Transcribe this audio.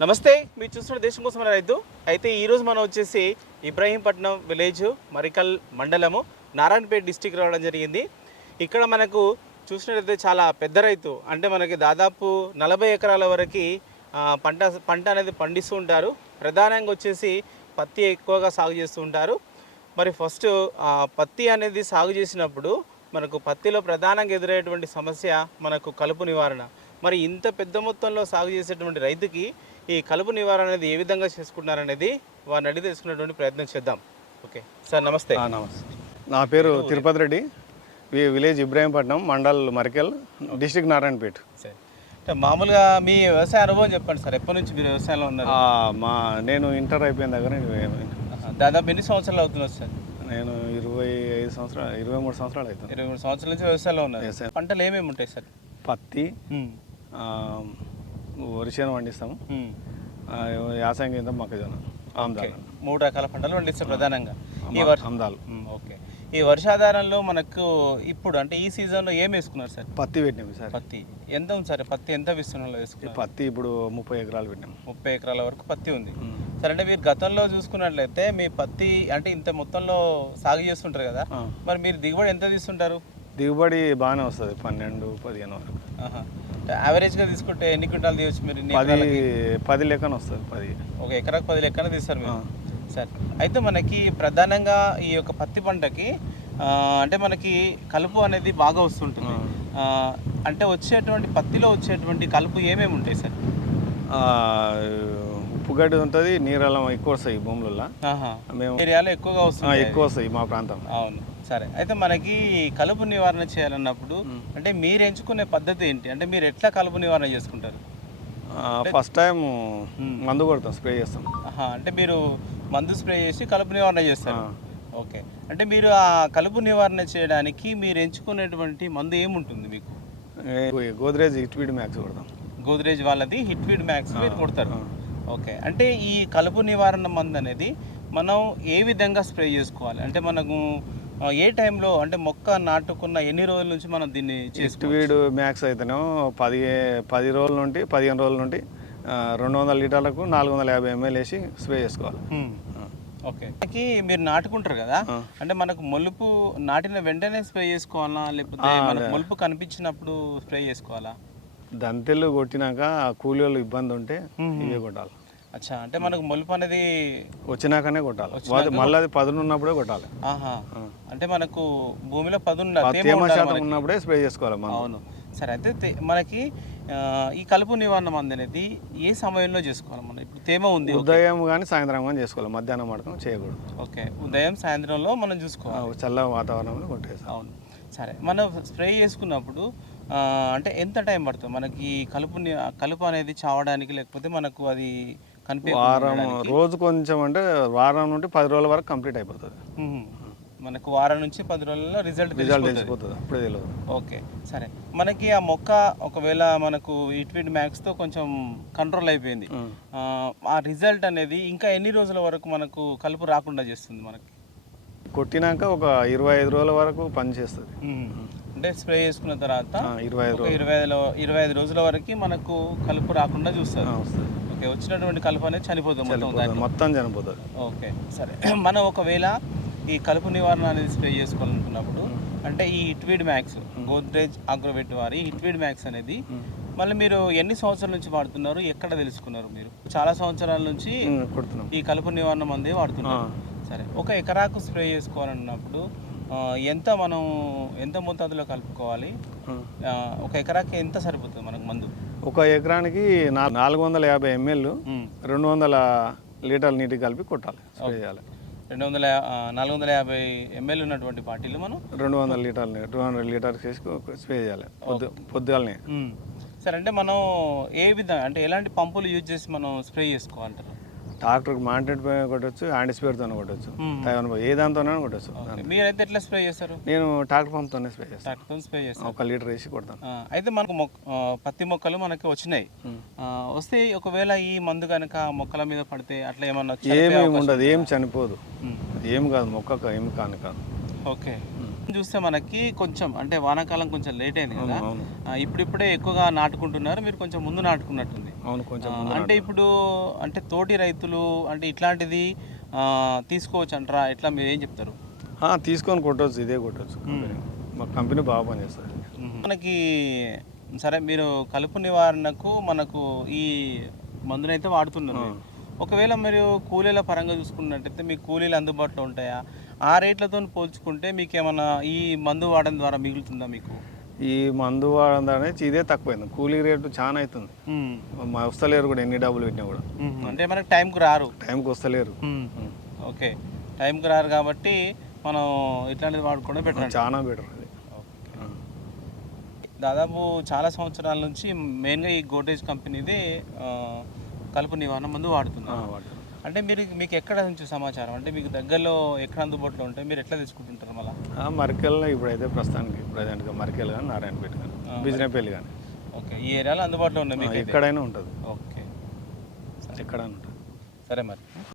నమస్తే, మీరు చూస్తున్న దేశం కోసం రైతు. అయితే ఈరోజు మనం వచ్చేసి ఇబ్రాహీంపట్నం విలేజ్, మరికల్ మండలము, నారాయణపేట డిస్టిక్ రావడం జరిగింది. ఇక్కడ మనకు చూసినట్లయితే చాలా పెద్ద రైతు, అంటే మనకి దాదాపు 40 ఎకరాల వరకు పంట అనేది పండిస్తూ ఉంటారు. ప్రధానంగా వచ్చేసి పత్తి ఎక్కువగా సాగు చేస్తూ ఉంటారు. మరి ఫస్ట్ పత్తి అనేది సాగు చేసినప్పుడు మనకు పత్తిలో ప్రధానంగా ఎదురయ్యేటువంటి సమస్య మనకు కలుపు నివారణ. మరి ఇంత పెద్ద మొత్తంలో సాగు చేసేటువంటి రైతుకి ఈ కలుపు నివారణ అనేది ఏ విధంగా చేసుకుంటున్నారనేది వారిని అడిగి తెలుసుకునేటువంటి ప్రయత్నం చేద్దాం. ఓకే సార్, నమస్తే. నమస్తే. నా పేరు Tirupati Reddy, village Ibrahimpatnam, mandal Marikal, district Narayanpet. Sir, మామూలుగా మీ వ్యవసాయ అనుభవం చెప్పండి సార్. ఎప్పటి నుంచి మీరు వ్యవసాయంలో ఉన్నారు? నేను ఇంటర్ అయిపోయిన దగ్గర దాదాపు ఎన్ని సంవత్సరాలు అవుతున్నారు సార్? నేను 23 సంవత్సరాలు అవుతుంది. 23 సంవత్సరాల నుంచి వ్యవసాయంలో ఉన్నారు. పంటలు ఏమేమి ఉంటాయి సార్? పత్తి, వరిసేను పండిస్తాము, యాసంగి మొక్కజొన్న, ఆమ్దాలు. 3 రకాల పంటలు పండిస్తారు ప్రధానంగా. ఆమ్దాలు. ఓకే. ఈ వర్షాధారంలో మనకు ఇప్పుడు అంటే ఈ సీజన్లో ఏం వేసుకున్నారు సార్? పత్తి పెట్టినాము సార్. పత్తి ఎంత ఉంది సార్? పత్తి ఎంత విస్తీర్ణంలో వేసుకున్నారు? పత్తి ఇప్పుడు 30 ఎకరాలు పెట్టినాము. 30 ఎకరాల వరకు పత్తి ఉంది. సరే, అంటే మీరు గతంలో చూసుకున్నట్లయితే మీ పత్తి అంటే ఇంత మొత్తంలో సాగు చేస్తుంటారు కదా, మరి మీరు దిగుబడి ఎంత తీస్తుంటారు? దిగుబడి బాగానే వస్తుంది, 12-15 వరకు. యావరేజ్గా తీసుకుంటే ఎన్ని క్వింటాలు తీయచ్చు మీరు? 10 లెక్కన వస్తుంది. 10 ఒక ఎకరాకు 10 లెక్కన తీస్తారు మీరు. సరే, అయితే మనకి ప్రధానంగా ఈ యొక్క పత్తి పంటకి అంటే మనకి కలుపు అనేది బాగా వస్తుంటుంది. అంటే వచ్చేటువంటి పత్తిలో వచ్చేటువంటి కలుపు ఏమేమి ఉంటాయి సార్? ఉప్పుగడ్డి ఉంటుంది, నీరలం ఎక్కువ వస్తాయి భూములలో. మేము ఏరియాలో ఎక్కువగా వస్తాయి, ఎక్కువ వస్తాయి మా ప్రాంతం. అవును. సరే, అయితే మనకి కలుపు నివారణ చేయాలన్నప్పుడు అంటే మీరు ఎంచుకునే పద్ధతి ఏంటి? అంటే మీరు ఎట్లా కలుపు నివారణ చేసుకుంటారు? ఫస్ట్ టైం మందు కొడతాం, స్ప్రే చేస్తాం. అంటే మీరు మందు స్ప్రే చేసి కలుపు నివారణ చేస్తారు. ఓకే. అంటే మీరు ఆ కలుపు నివారణ చేయడానికి మీరు ఎంచుకునేటువంటి మందు ఏముంటుంది మీకు? గోద్రేజ్ హిట్వీడ్ మ్యాక్స్ కొడతాం. గోద్రేజ్ వాళ్ళది హిట్వీడ్ మ్యాక్స్ మీరు కొడతారు. ఓకే. అంటే ఈ కలుపు నివారణ మందు అనేది మనం ఏ విధంగా స్ప్రే చేసుకోవాలి? అంటే మనకు ఏ టైంలో, అంటే మొక్క నాటుకున్న ఎన్ని రోజుల నుంచి మనం దీన్ని హిట్వీడ్ మ్యాక్స్ అయితేనేమో 10 రోజుల నుండి 15 రోజుల నుండి 200 లీటర్లకు 450 ml వేసి స్ప్రే చేసుకోవాలి. ఓకే. మీరు నాటుకుంటారు కదా, అంటే మనకు మొలుపు నాటిన వెంటనే స్ప్రే చేసుకోవాలా, లేకపోతే మనకు మొలుపు కనిపించినప్పుడు స్ప్రే చేసుకోవాలా? దంతెలు కొట్టినాక కూలి వాళ్ళు ఇబ్బంది ఉంటే ఇవే కొట్టాలి. అచ్చా, అంటే మనకు మొలుపు అనేది వచ్చినాకనే కొట్టాలి, మళ్ళీ అది పదును ఉన్నప్పుడే కొట్టాలి. అంటే మనకు భూమిలో తేమ శాతం ఉన్నప్పుడే స్ప్రే చేసుకోవాలి. అవును. సరే, అయితే మనకి ఈ కలుపు నివారణ మందు అనేది ఏ సమయంలో చేసుకోవాలి? మనం ఇప్పుడు తేమ ఉంది, ఉదయం కానీ సాయంత్రం కానీ చేసుకోవాలి, మధ్యాహ్నం మడకం చేయకూడదు. ఓకే. ఉదయం సాయంత్రంలో మనం చూసుకోవాలి, చల్ల వాతావరణంలో కొట్టేసి. అవును. సరే, మనం స్ప్రే చేసుకున్నప్పుడు అంటే ఎంత టైం పడుతుంది మనకి కలుపు అనేది చావడానికి, లేకపోతే మనకు అది రోజు కొంచెం, అంటే వారం నుండి 10 రోజుల వరకు కంప్లీట్ అయిపోతుంది. మనకు వారం నుంచి 10 రోజుల్లో రిజల్ట్ తెలిసిపోతుంది, అప్పుడే తెలియదు. ఓకే. సరే, మనకి ఆ మొక్క ఒకవేళ మనకు హిట్వీడ్ మ్యాక్స్తో కొంచెం కంట్రోల్ అయిపోయింది, ఆ రిజల్ట్ అనేది ఇంకా ఎన్ని రోజుల వరకు మనకు కలుపు రాకుండా చేస్తుంది? మనకి కొట్టినాక ఒక 25 రోజుల వరకు పని చేస్తుంది. అంటే స్ప్రే చేసుకున్న తర్వాత 25 రోజుల వరకు మనకు కలుపు రాకుండా చూస్తారు. ఓకే. వచ్చినటువంటి కలుపు అనేది చనిపోతుంది, మొత్తం చనిపోతుంది. ఓకే. సరే, మనం ఒకవేళ ఈ కలుపు నివారణ అనేది స్ప్రే చేసుకోవాలనుకున్నప్పుడు అంటే ఈ హిట్వీడ్ మ్యాక్స్, గోద్రేజ్ అగ్రోవెట్ వారి హిట్వీడ్ మ్యాక్స్ అనేది మళ్ళీ మీరు ఎన్ని సంవత్సరాల నుంచి వాడుతున్నారు, ఎక్కడ తెలుసుకున్నారు? మీరు చాలా సంవత్సరాల నుంచి ఈ కలుపు నివారణ మందే వాడుతున్నారు. సరే, ఒక ఎకరాకు స్ప్రే చేసుకోవాలన్నప్పుడు ఎంత మోతాదులో కలుపుకోవాలి? ఒక ఎకరాకి ఎంత సరిపోతుంది మనకు మందు? ఒక ఎకరానికి 450 ml 200 లీటర్ల నీటికి కలిపి కొట్టాలి, స్ప్రే చేయాలి. 450 ml ఉన్నటువంటి బాటిల్ మనం 200 లీటర్స్ వేసి స్ప్రే చేయాలి పొద్దుగాలనే. సరే, అంటే మనం ఏ విధంగా, అంటే ఎలాంటి పంపులు యూజ్ చేసి మనం స్ప్రే చేసుకోవాలంటారు? ట్రాక్టర్ మాంటెడ్ కొట్టచ్చు, హ్యాండ్ స్ప్రేతో కొట్టచ్చు, ఏ దాంతోనే కొట్టచ్చు. మీరైతే ఎట్లా స్ప్రే చేస్తారు? నేను ట్రాక్టర్ పంప్తోనే స్ప్రే చేస్తాను. ట్రాక్టర్తో స్ప్రే చేస్తాను, 1 లీటర్ వేసి కొడతాను. అయితే మనకు పత్తి మొక్కలు మనకి వచ్చినాయి, వస్తే ఒకవేళ ఈ మందు కనుక మొక్కల మీద పడితే అట్లా ఏమన్నా? ఏమేమి ఉండదు, ఏం చనిపోదు, ఏం కాదు, మొక్క ఏమి కాదు. ఓకే. చూస్తే మనకి కొంచెం అంటే వానాకాలం కొంచెం లేట్ అయింది కదా, అవును ఇప్పుడిప్పుడే ఎక్కువగా నాటుకుంటున్నారు, మీరు కొంచెం ముందు నాటుకున్నట్టుంది. అవును కొంచెం అంటే ఇప్పుడు అంటే తోటి రైతులు అంటే ఇట్లాంటిది తీసుకోవచ్చు అంటారా, ఎట్లా మీరు ఏం చెప్తారు? తీసుకొని కొట్టవచ్చు, ఇదే కొట్టవచ్చు కంపెనీ. మా కంపెనీ బాగా పనిచేస్తుంది. మనకి సరే మీరు కలుపు నివారణకు మనకు ఈ మందునైతే వాడుతున్నారు. ఒకవేళ మీరు కూలీల పరంగా చూసుకున్నట్టయితే మీకు కూలీలు అందుబాటులో ఉంటాయా? ఆ రేట్లతో పోల్చుకుంటే మీకు ఏమైనా ఈ మందు వాడడం ద్వారా మిగులుతుందా మీకు? ఈ మందు వాడడం అనేది ఇదే తక్కువైంది, కూలీ రేటు చాలా అవుతుంది. వస్తలేరు కూడా, ఎన్ని డబ్బులు పెట్టినా కూడా. అంటే మనకి టైంకి రారు, టైంకి వస్తలేరు. ఓకే, టైంకి రారు కాబట్టి మనం ఇట్లాంటిది వాడుకోవడం బెటర్, చాలా బెటర్ అది. దాదాపు చాలా సంవత్సరాల నుంచి మెయిన్గా ఈ గోడ్రేజ్ కంపెనీది కలుపు నివారణ మందు వాడుతున్నారు. అంటే మీకు ఎక్కడ నుంచి సమాచారం, అంటే మీకు దగ్గరలో ఎక్కడ అందుబాటులో ఉంటాయి, మీరు ఎట్లా తెచ్చుకుంటుంటారు? మళ్ళీ మరికెల్లో ఇప్పుడైతే ప్రస్తుతానికి ప్రజెంట్గా మరికెల్ కానీ నారాయణపేట కానీ బిజినపల్లి కానీ. ఓకే, ఈ ఏరియాలో అందుబాటులో ఉన్నాయి మీకు? ఎక్కడైనా ఉంటుంది, ఓకే, ఎక్కడైనా ఉంటుంది. సరే మరి.